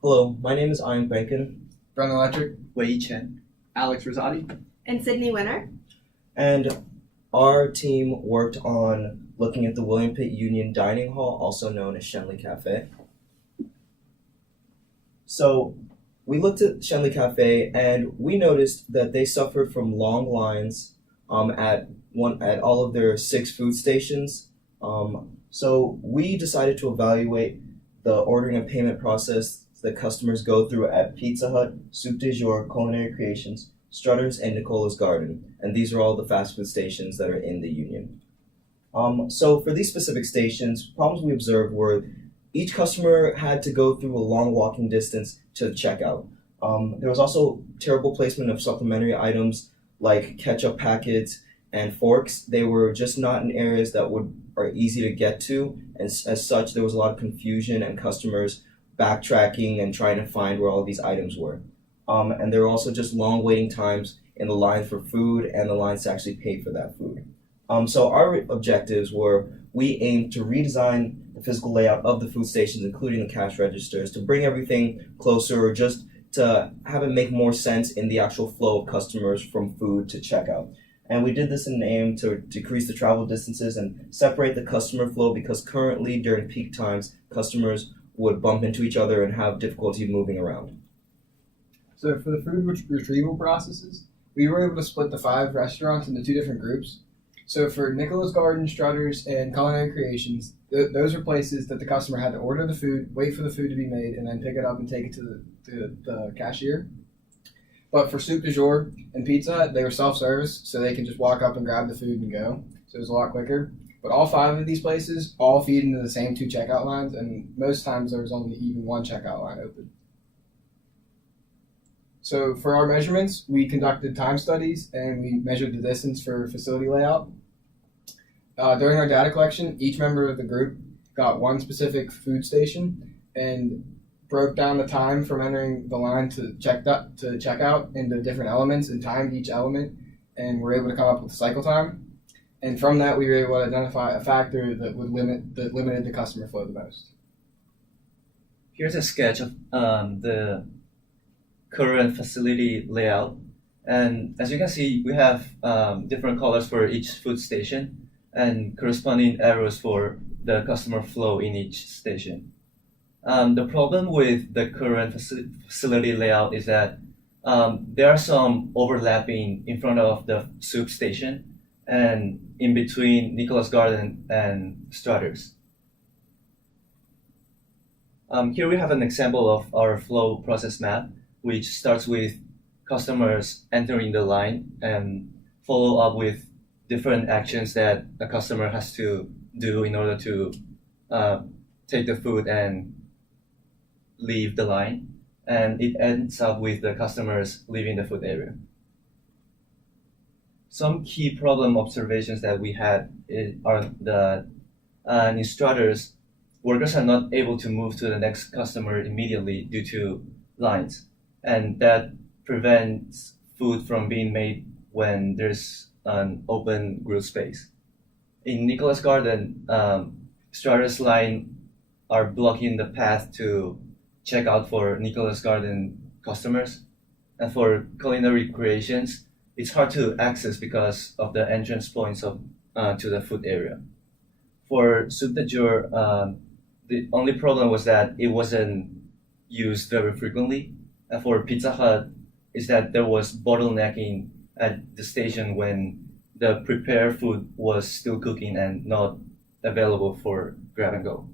Hello, my name is Ayem Kpenkaan, From the Lettrich, Weiyi, Chen. Rosati. And Sydney Winner. and our team worked on looking at the William Pitt Union Dining Hall, also known as Shenley Cafe. So we looked at Shenley Cafe and we noticed that they suffered from long lines at all of their 6 food stations. So we decided to evaluate the ordering and payment process that customers go through at Pizza Hut, Soup de Jour, Culinary Creations, Strutter's, and Nicola's Garden, and these are all the fast food stations that are in the union. So for these specific stations, problems we observed were each customer had to go through a long walking distance to checkout. There was also terrible placement of supplementary items like ketchup packets and forks. They were just not in areas that are easy to get to, and as such, there was a lot of confusion and customers backtracking and trying to find where all these items were. And there were also just long waiting times in the line for food and the lines to actually pay for that food. So our objectives were we aimed to redesign the physical layout of the food stations, including the cash registers, to bring everything closer or just to have it make more sense in the actual flow of customers from food to checkout. And we did this in an aim to decrease the travel distances and separate the customer flow because currently during peak times, customers would bump into each other and have difficulty moving around. So for the food retrieval processes, we were able to split the 5 restaurants into 2 different groups. So for Nicola's Garden, Strutter's, and Culinary Creations, those are places that the customer had to order the food, wait for the food to be made, and then pick it up and take it to the cashier. But for Soup du Jour and Pizza Hut, they were self-service, so they can just walk up and grab the food and go. So it was a lot quicker. But all 5 of these places all feed into the same 2 checkout lines, and most times there was only even 1 checkout line open. So for our measurements, we conducted time studies and we measured the distance for facility layout. During our data collection, each member of the group got 1 specific food station and broke down the time from entering the line to checkout into different elements and timed each element, and were able to come up with cycle time. And from that, we were able to identify a factor that limited the customer flow the most. Here's a sketch of the current facility layout. And as you can see, we have different colors for each food station and corresponding arrows for the customer flow in each station. The problem with the current facility layout is that there are some overlapping in front of the soup station and in between Nicola's Garden and Strutter's. Here we have an example of our flow process map, which starts with customers entering the line and follow up with different actions that a customer has to do in order to take the food and leave the line. And it ends up with the customers leaving the food area. Some key problem observations that we had are that in Strutter's, workers are not able to move to the next customer immediately due to lines, and that prevents food from being made when there's an open grill space. In Nicola's Garden, Strutter's line are blocking the path to check out for Nicola's Garden customers, and for Culinary Creations, it's hard to access because of the entrance points to the food area. For Soup de Jour, the only problem was that it wasn't used very frequently. And for Pizza Hut, is that there was bottlenecking at the station when the prepared food was still cooking and not available for grab and go.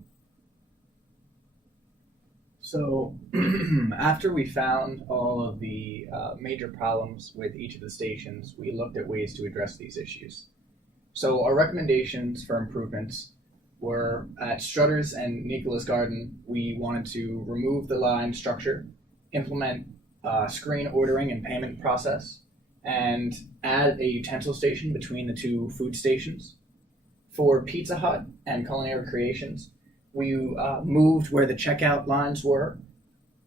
So, after we found all of the major problems with each of the stations, we looked at ways to address these issues. So, our recommendations for improvements were at Strutter's and Nicola's Garden, we wanted to remove the line structure, implement screen ordering and payment process, and add a utensil station between the 2 food stations. For Pizza Hut and Culinary Creations, we moved where the checkout lines were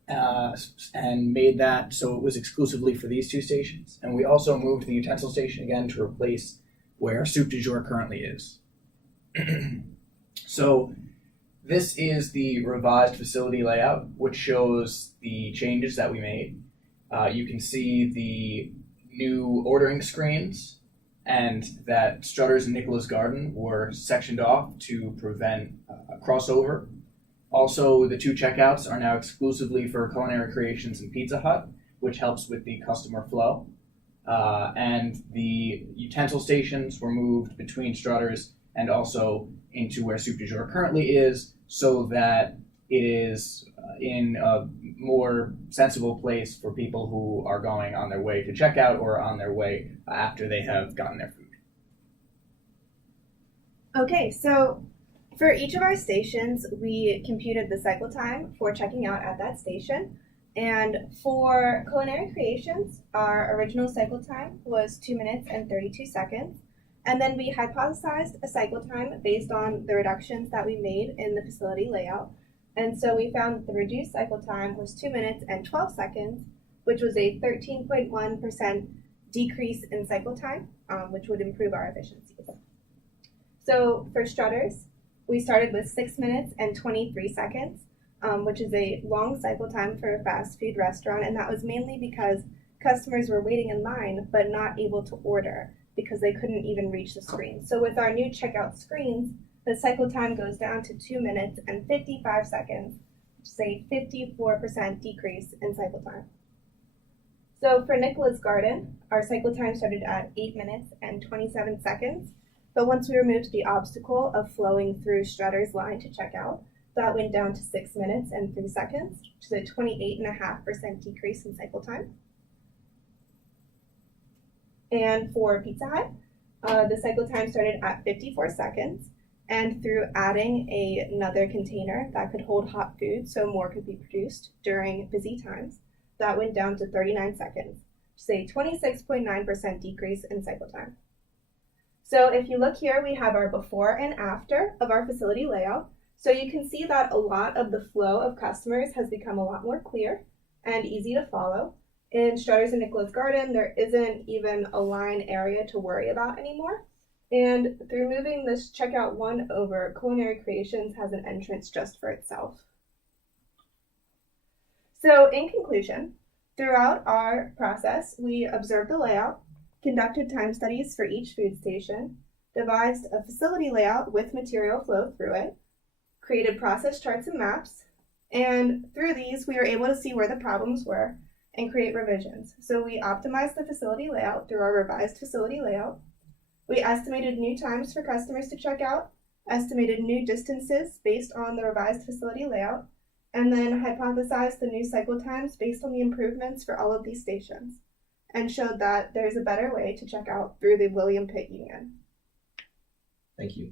and made that so it was exclusively for these 2 stations. And we also moved the utensil station again to replace where Soup du Jour currently is. So This is the revised facility layout, which shows the changes that we made. You can see the new ordering screens and that Strutters and Nicola's Garden were sectioned off to prevent a crossover. Also, the two checkouts are now exclusively for Culinary Creations and Pizza Hut, which helps with the customer flow. And the utensil stations were moved between Strutters and also into where Soup du Jour currently is, so that it is in a more sensible place for people who are going on their way to checkout or on their way after they have gotten their food. Okay, so for each of our stations, we computed the cycle time for checking out at that station. And for Culinary Creations, our original cycle time was 2 minutes and 32 seconds. And then we hypothesized a cycle time based on the reductions that we made in the facility layout. And so we found that the reduced cycle time was 2 minutes and 12 seconds, which was a 13.1% decrease in cycle time, which would improve our efficiencies. So for Strutters, we started with 6 minutes and 23 seconds, which is a long cycle time for a fast food restaurant. And that was mainly because customers were waiting in line but not able to order because they couldn't even reach the screen. So with our new checkout screens, the cycle time goes down to 2 minutes and 55 seconds, which is a 54% decrease in cycle time. So for Nicola's Garden, our cycle time started at 8 minutes and 27 seconds. But once we removed the obstacle of flowing through Strutter's line to checkout, that went down to 6 minutes and 3 seconds, which is a 28.5% decrease in cycle time. And for Pizza Hut, the cycle time started at 54 seconds, and through adding another container that could hold hot food so more could be produced during busy times, that went down to 39 seconds, which is a 26.9% decrease in cycle time. So if you look here, we have our before and after of our facility layout. So you can see that a lot of the flow of customers has become a lot more clear and easy to follow. In Strutters and Nicola's Garden, there isn't even a line area to worry about anymore. And through moving this checkout 1 over, Culinary Creations has an entrance just for itself. So in conclusion, throughout our process, we observed the layout, conducted time studies for each food station, devised a facility layout with material flow through it, created process charts and maps, and through these we were able to see where the problems were and create revisions. So we optimized the facility layout through our revised facility layout. We estimated new times for customers to check out, estimated new distances based on the revised facility layout, and then hypothesized the new cycle times based on the improvements for all of these stations, and showed that there's a better way to check out through the William Pitt Union. Thank you.